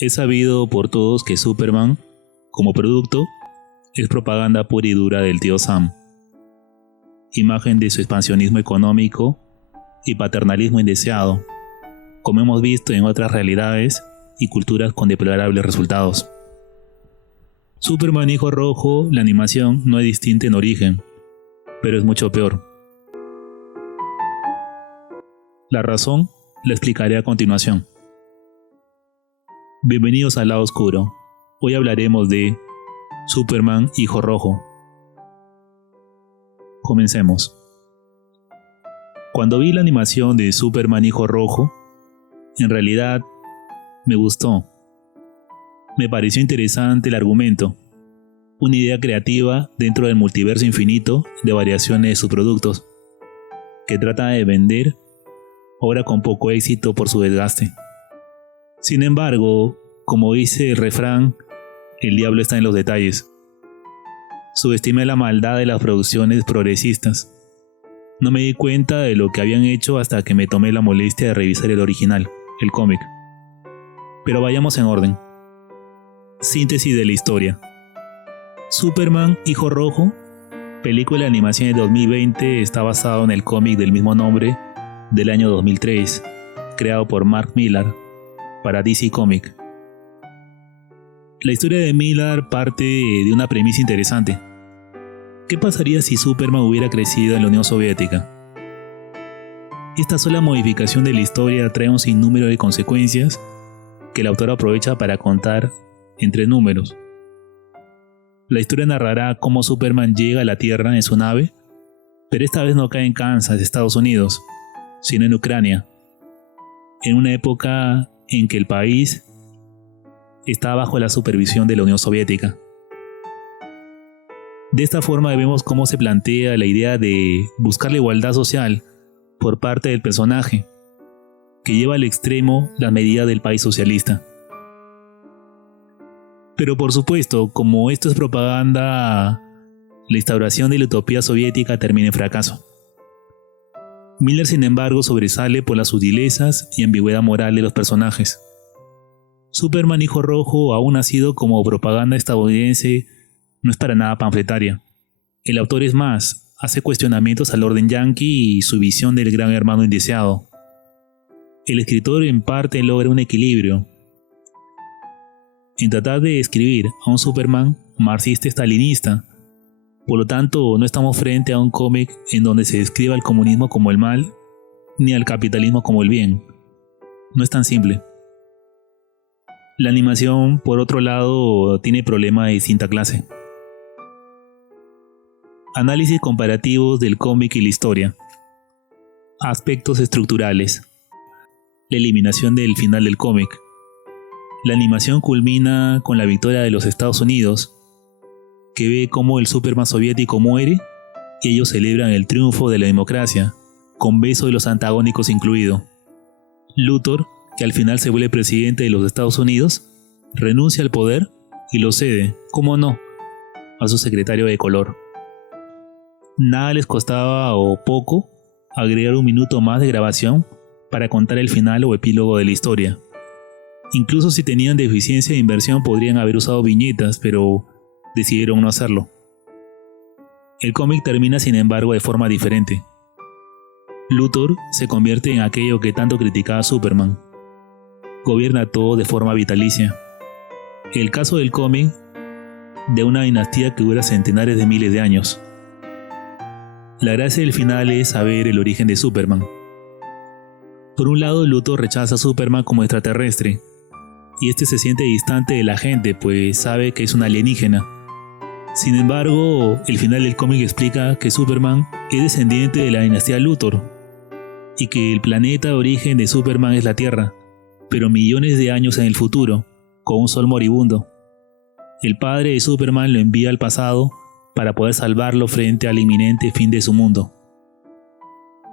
Es sabido por todos que Superman, como producto, es propaganda pura y dura del tío Sam, imagen de su expansionismo económico y paternalismo indeseado, como hemos visto en otras realidades y culturas con deplorables resultados. Superman Hijo Rojo, la animación, no es distinta en origen, pero es mucho peor. La razón la explicaré a continuación. Bienvenidos al lado oscuro. Hoy hablaremos de Superman Hijo Rojo. Comencemos. Cuando vi la animación de Superman Hijo Rojo, en realidad me gustó. Me pareció interesante el argumento, una idea creativa dentro del multiverso infinito de variaciones de sus productos, que trata de vender, ahora con poco éxito por su desgaste. Sin embargo, como dice el refrán, el diablo está en los detalles. Subestimé la maldad de las producciones progresistas. No me di cuenta de lo que habían hecho hasta que me tomé la molestia de revisar el original, el cómic. Pero vayamos en orden. Síntesis de la historia. Superman Hijo Rojo, película de animación de 2020, está basado en el cómic del mismo nombre del año 2003, creado por Mark Millar para DC Comics. La historia de Millar parte de una premisa interesante. ¿Qué pasaría si Superman hubiera crecido en la Unión Soviética? Esta sola modificación de la historia trae un sinnúmero de consecuencias que el autor aprovecha para contar en 3 números. La historia narrará cómo Superman llega a la Tierra en su nave, pero esta vez no cae en Kansas, Estados Unidos, sino en Ucrania, en una época en que el país está bajo la supervisión de la Unión Soviética. De esta forma vemos cómo se plantea la idea de buscar la igualdad social por parte del personaje, que lleva al extremo las medidas del país socialista. Pero por supuesto, como esto es propaganda, la instauración de la utopía soviética termina en fracaso. Millar, sin embargo, sobresale por las sutilezas y ambigüedad moral de los personajes. Superman Hijo Rojo, aún nacido como propaganda estadounidense, no es para nada panfletaria. El autor, es más, hace cuestionamientos al orden yanqui y su visión del gran hermano indeseado. El escritor en parte logra un equilibrio en tratar de escribir a un Superman marxista-estalinista. Por lo tanto, no estamos frente a un cómic en donde se describa el comunismo como el mal, ni al capitalismo como el bien. No es tan simple. La animación, por otro lado, tiene problemas de distinta clase. Análisis comparativos del cómic y la historia. Aspectos estructurales. La eliminación del final del cómic. La animación culmina con la victoria de los Estados Unidos, que ve cómo el Superman soviético muere y ellos celebran el triunfo de la democracia, con beso de los antagónicos incluido. Luthor, que al final se vuelve presidente de los Estados Unidos, renuncia al poder y lo cede, ¿cómo no?, a su secretario de color. Nada les costaba o poco agregar 1 minuto más de grabación para contar el final o epílogo de la historia. Incluso si tenían deficiencia de inversión podrían haber usado viñetas, pero decidieron no hacerlo. El cómic termina, sin embargo, de forma diferente. Luthor se convierte en aquello que tanto criticaba a Superman. Gobierna todo de forma vitalicia. El caso del cómic de una dinastía que dura centenares de miles de años. La gracia del final es saber el origen de Superman. Por un lado, Luthor rechaza a Superman como extraterrestre, y este se siente distante de la gente, pues sabe que es un alienígena. Sin embargo, el final del cómic explica que Superman es descendiente de la dinastía Luthor, y que el planeta de origen de Superman es la Tierra, pero millones de años en el futuro, con un sol moribundo. El padre de Superman lo envía al pasado para poder salvarlo frente al inminente fin de su mundo.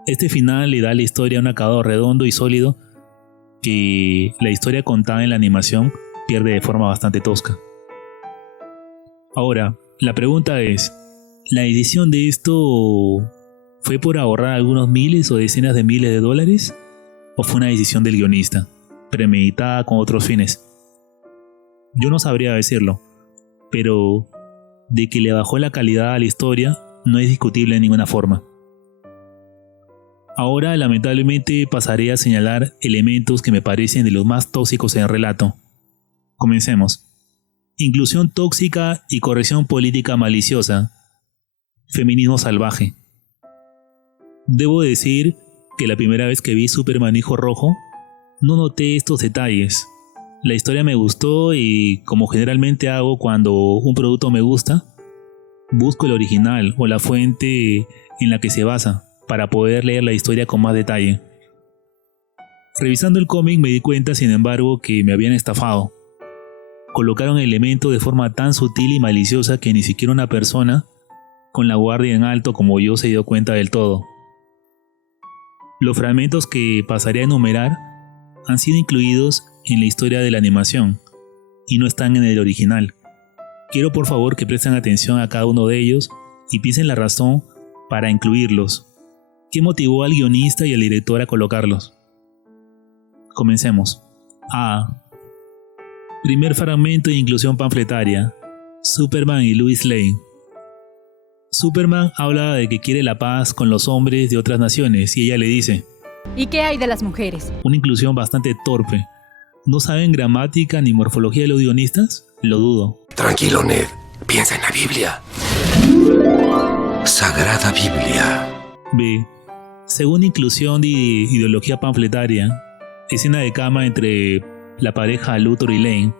Este final le da a la historia un acabado redondo y sólido que la historia contada en la animación pierde de forma bastante tosca. Ahora, la pregunta es, ¿la edición de esto fue por ahorrar algunos miles o decenas de miles de dólares? ¿O fue una decisión del guionista, premeditada con otros fines? Yo no sabría decirlo, pero de que le bajó la calidad a la historia no es discutible de ninguna forma. Ahora, lamentablemente, pasaré a señalar elementos que me parecen de los más tóxicos en el relato. Comencemos. Inclusión tóxica y corrección política maliciosa. Feminismo salvaje. Debo decir que la primera vez que vi Superman Hijo Rojo, no noté estos detalles. La historia me gustó y, como generalmente hago cuando un producto me gusta, busco el original o la fuente en la que se basa para poder leer la historia con más detalle. Revisando el cómic me di cuenta, sin embargo, que me habían estafado. Colocaron elementos de forma tan sutil y maliciosa que ni siquiera una persona con la guardia en alto como yo se dio cuenta del todo. Los fragmentos que pasaré a enumerar han sido incluidos en la historia de la animación y no están en el original. Quiero por favor que presten atención a cada uno de ellos y piensen la razón para incluirlos. ¿Qué motivó al guionista y al director a colocarlos? Comencemos. A. Primer fragmento de inclusión panfletaria. Superman y Lois Lane. Superman habla de que quiere la paz con los hombres de otras naciones y ella le dice: ¿y qué hay de las mujeres? Una inclusión bastante torpe. ¿No saben gramática ni morfología de los guionistas? Lo dudo. Tranquilo, Ned. Piensa en la Biblia. Sagrada Biblia. B. Segunda inclusión de ideología panfletaria. Escena de cama entre la pareja Luthor y Lane.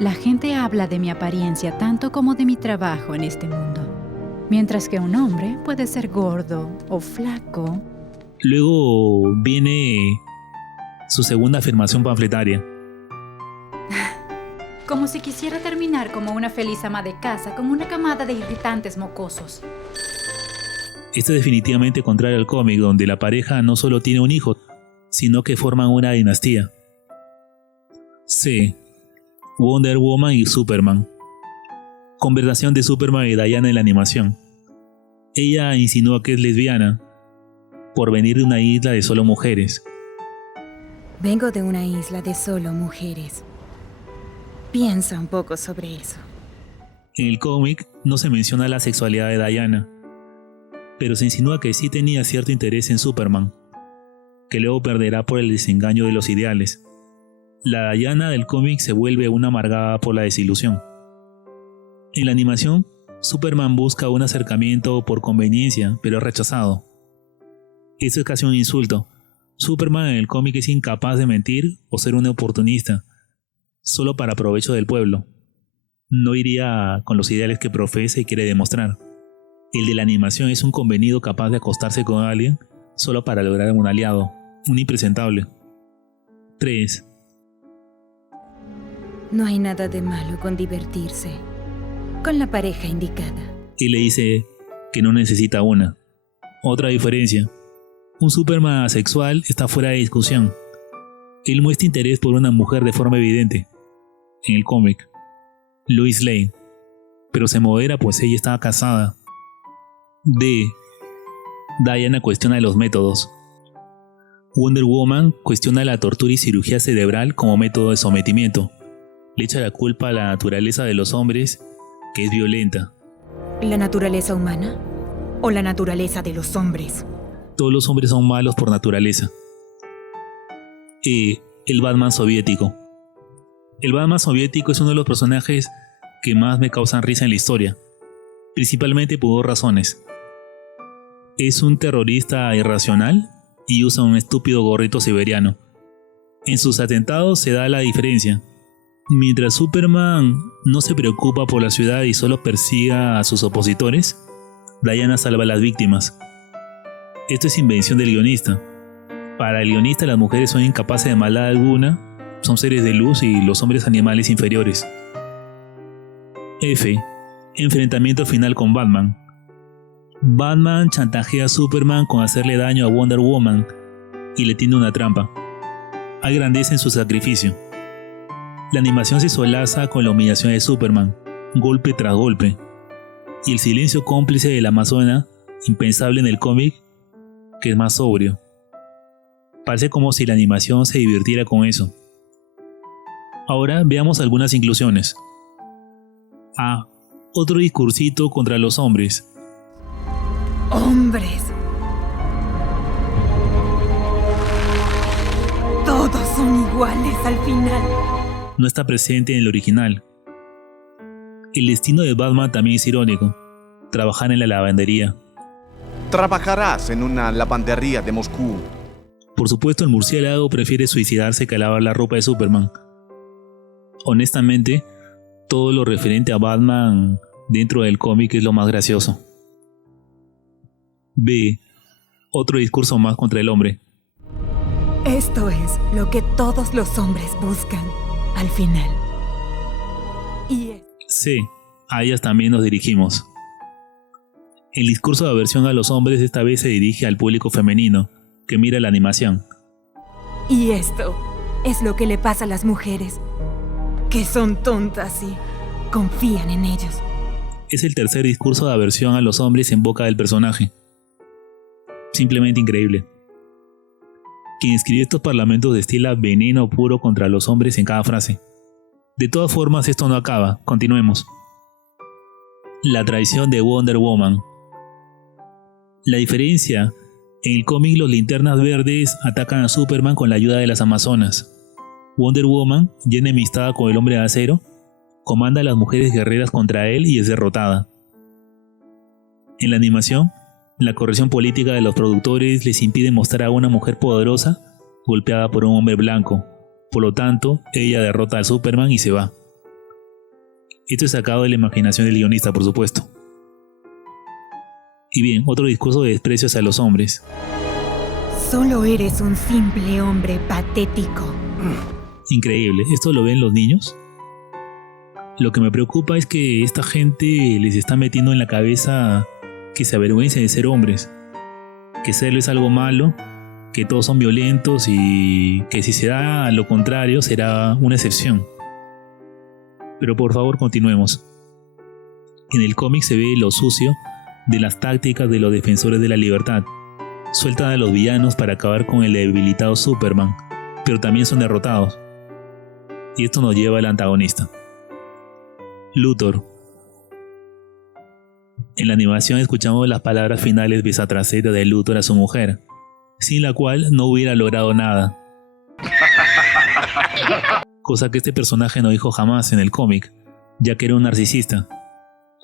La gente habla de mi apariencia tanto como de mi trabajo en este mundo. Mientras que un hombre puede ser gordo o flaco. Luego viene su segunda afirmación panfletaria. Como si quisiera terminar como una feliz ama de casa con una camada de irritantes mocosos. Esto es definitivamente contrario al cómic, donde la pareja no solo tiene un hijo, sino que forman una dinastía. C. Wonder Woman y Superman. Conversación de Superman y Diana en la animación. Ella insinúa que es lesbiana por venir de una isla de solo mujeres. Vengo de una isla de solo mujeres. Piensa un poco sobre eso. En el cómic no se menciona la sexualidad de Diana, pero se insinúa que sí tenía cierto interés en Superman, que luego perderá por el desengaño de los ideales. La Diana del cómic se vuelve una amargada por la desilusión. En la animación, Superman busca un acercamiento por conveniencia, pero es rechazado. Esto es casi un insulto. Superman en el cómic es incapaz de mentir o ser un oportunista, solo para provecho del pueblo. No iría con los ideales que profesa y quiere demostrar. El de la animación es un convenido capaz de acostarse con alguien solo para lograr un aliado, un impresentable. 3. No hay nada de malo con divertirse con la pareja indicada. Y le dice que no necesita una. Otra diferencia. Un Superman asexual está fuera de discusión. Él muestra interés por una mujer de forma evidente. En el cómic, Lois Lane. Pero se modera pues ella estaba casada. D. Diana cuestiona los métodos. Wonder Woman cuestiona la tortura y cirugía cerebral como método de sometimiento. Le echa la culpa a la naturaleza de los hombres, que es violenta. ¿La naturaleza humana o la naturaleza de los hombres? Todos los hombres son malos por naturaleza. E. El Batman soviético. El Batman soviético es uno de los personajes que más me causan risa en la historia, principalmente por dos razones. Es un terrorista irracional y usa un estúpido gorrito siberiano. En sus atentados se da la diferencia. Mientras Superman no se preocupa por la ciudad y solo persiga a sus opositores, Diana salva a las víctimas. Esto es invención del guionista. Para el guionista las mujeres son incapaces de maldad alguna, son seres de luz y los hombres animales inferiores. F. Enfrentamiento final con Batman. Batman chantajea a Superman con hacerle daño a Wonder Woman y le tiende una trampa. Hay grandeza en su sacrificio. La animación se solaza con la humillación de Superman, golpe tras golpe, y el silencio cómplice de la amazona, impensable en el cómic, que es más sobrio. Parece como si la animación se divirtiera con eso. Ahora veamos algunas inclusiones. A. Otro discursito contra los hombres. Hombres. Todos son iguales al final. No está presente en el original. El destino de Batman también es irónico. Trabajar en la lavandería. Trabajarás en una lavandería de Moscú. Por supuesto, el murciélago prefiere suicidarse que lavar la ropa de Superman. Honestamente, todo lo referente a Batman dentro del cómic es lo más gracioso. B. Otro discurso más contra el hombre. Esto es lo que todos los hombres buscan al final. Y C. A ellas también nos dirigimos. El discurso de aversión a los hombres esta vez se dirige al público femenino, que mira la animación. Y esto es lo que le pasa a las mujeres, que son tontas y confían en ellos. Es el tercer discurso de aversión a los hombres en boca del personaje. Simplemente increíble. Quien escribió estos parlamentos destila veneno puro contra los hombres en cada frase. De todas formas, esto no acaba. Continuemos. La traición de Wonder Woman. La diferencia: en el cómic los Linternas Verdes atacan a Superman con la ayuda de las Amazonas. Wonder Woman, ya enemistada con el Hombre de Acero, comanda a las mujeres guerreras contra él y es derrotada. En la animación, la corrección política de los productores les impide mostrar a una mujer poderosa golpeada por un hombre blanco. Por lo tanto, ella derrota a Superman y se va. Esto es sacado de la imaginación del guionista, por supuesto. Y bien, otro discurso de desprecio hacia los hombres. Solo eres un simple hombre patético. Increíble, ¿esto lo ven los niños? Lo que me preocupa es que esta gente les está metiendo en la cabeza que se avergüencen de ser hombres, que serlo es algo malo, que todos son violentos y que si se da lo contrario será una excepción. Pero por favor continuemos. En el cómic se ve lo sucio de las tácticas de los defensores de la libertad. Sueltan a los villanos para acabar con el debilitado Superman, pero también son derrotados. Y esto nos lleva al antagonista, Luthor. En la animación escuchamos las palabras finales besatraseras de Luthor a su mujer, sin la cual no hubiera logrado nada. Cosa que este personaje no dijo jamás en el cómic, ya que era un narcisista.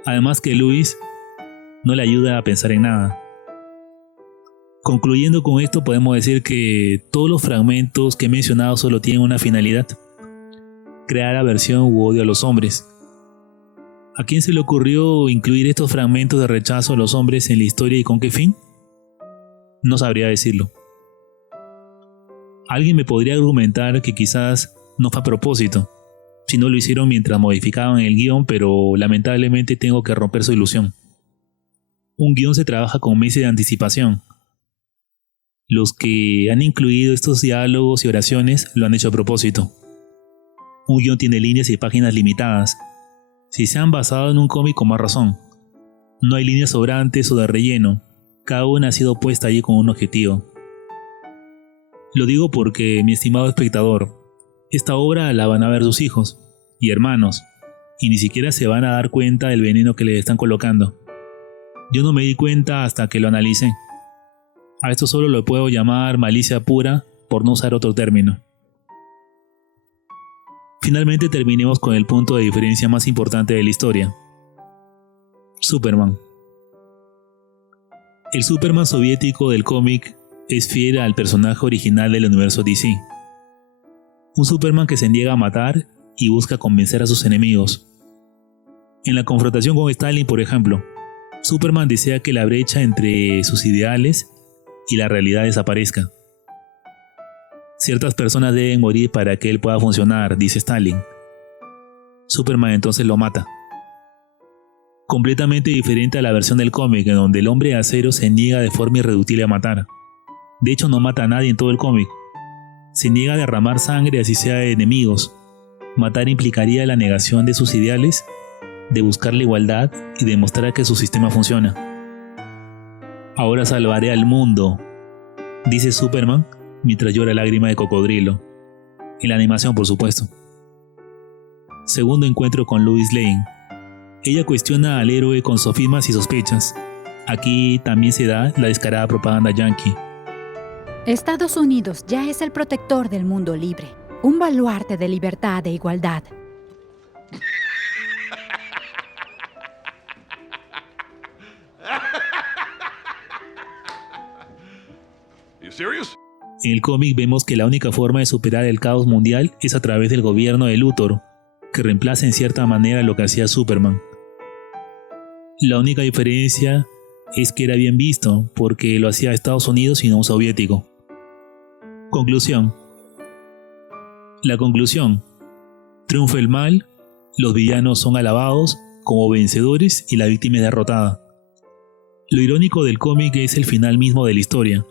Además que Luis no le ayuda a pensar en nada. Concluyendo con esto, podemos decir que todos los fragmentos que he mencionado solo tienen una finalidad: crear aversión u odio a los hombres. ¿A quién se le ocurrió incluir estos fragmentos de rechazo a los hombres en la historia y con qué fin? No sabría decirlo. Alguien me podría argumentar que quizás no fue a propósito, si no lo hicieron mientras modificaban el guión, pero lamentablemente tengo que romper su ilusión. Un guión se trabaja con meses de anticipación. Los que han incluido estos diálogos y oraciones lo han hecho a propósito. Un guión tiene líneas y páginas limitadas. Si se han basado en un cómic, con más razón. No hay líneas sobrantes o de relleno. Cada una ha sido puesta allí con un objetivo. Lo digo porque, mi estimado espectador, esta obra la van a ver sus hijos y hermanos, y ni siquiera se van a dar cuenta del veneno que les están colocando. Yo no me di cuenta hasta que lo analicé. A esto solo lo puedo llamar malicia pura, por no usar otro término. Finalmente terminemos con el punto de diferencia más importante de la historia: Superman. El Superman soviético del cómic es fiel al personaje original del universo DC. Un Superman que se niega a matar y busca convencer a sus enemigos. En la confrontación con Stalin, por ejemplo, Superman desea que la brecha entre sus ideales y la realidad desaparezca. Ciertas personas deben morir para que él pueda funcionar, dice Stalin. Superman entonces lo mata. Completamente diferente a la versión del cómic, en donde el Hombre de Acero se niega de forma irreductible a matar. De hecho, no mata a nadie en todo el cómic. Se niega a derramar sangre así sea de enemigos. Matar implicaría la negación de sus ideales, de buscar la igualdad y demostrar que su sistema funciona. Ahora salvaré al mundo, dice Superman mientras llora lágrima de cocodrilo. En la animación, por supuesto. Segundo encuentro con Lois Lane. Ella cuestiona al héroe con sofismas y sospechas. Aquí también se da la descarada propaganda yankee. Estados Unidos ya es el protector del mundo libre, un baluarte de libertad e igualdad. En el cómic vemos que la única forma de superar el caos mundial es a través del gobierno de Luthor, que reemplaza en cierta manera lo que hacía Superman. La única diferencia es que era bien visto, porque lo hacía Estados Unidos y no un soviético. Conclusión. La conclusión. Triunfa el mal, los villanos son alabados como vencedores y la víctima es derrotada. Lo irónico del cómic es el final mismo de la historia,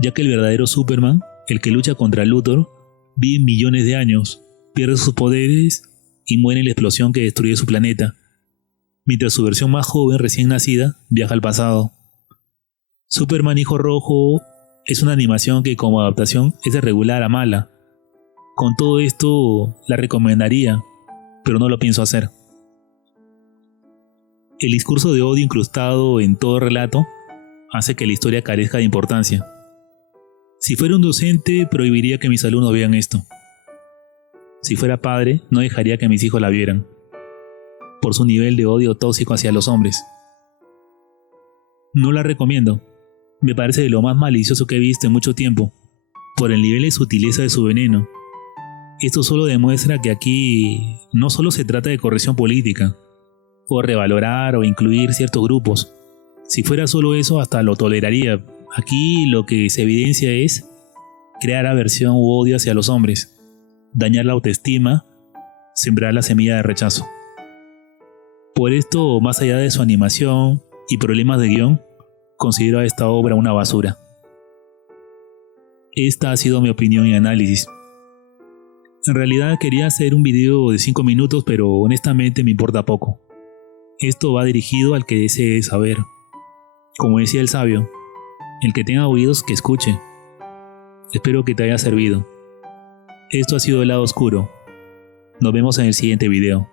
ya que el verdadero Superman, el que lucha contra Luthor, vive millones de años, pierde sus poderes y muere en la explosión que destruye su planeta, mientras su versión más joven, recién nacida, viaja al pasado. Superman Hijo Rojo es una animación que como adaptación es de regular a mala. Con todo esto la recomendaría, pero no lo pienso hacer. El discurso de odio incrustado en todo relato hace que la historia carezca de importancia. Si fuera un docente, prohibiría que mis alumnos vean esto. Si fuera padre, no dejaría que mis hijos la vieran, por su nivel de odio tóxico hacia los hombres. No la recomiendo. Me parece de lo más malicioso que he visto en mucho tiempo, por el nivel de sutileza de su veneno. Esto solo demuestra que aquí no solo se trata de corrección política, o revalorar o incluir ciertos grupos. Si fuera solo eso, hasta lo toleraría. Aquí lo que se evidencia es crear aversión u odio hacia los hombres, dañar la autoestima, sembrar la semilla de rechazo. Por esto, más allá de su animación y problemas de guión, considero a esta obra una basura. Esta ha sido mi opinión y análisis. En realidad quería hacer un video de 5 minutos, pero honestamente me importa poco. Esto va dirigido al que desee saber. Como decía el sabio, el que tenga oídos que escuche. Espero que te haya servido. Esto ha sido El Lado Oscuro. Nos vemos en el siguiente video.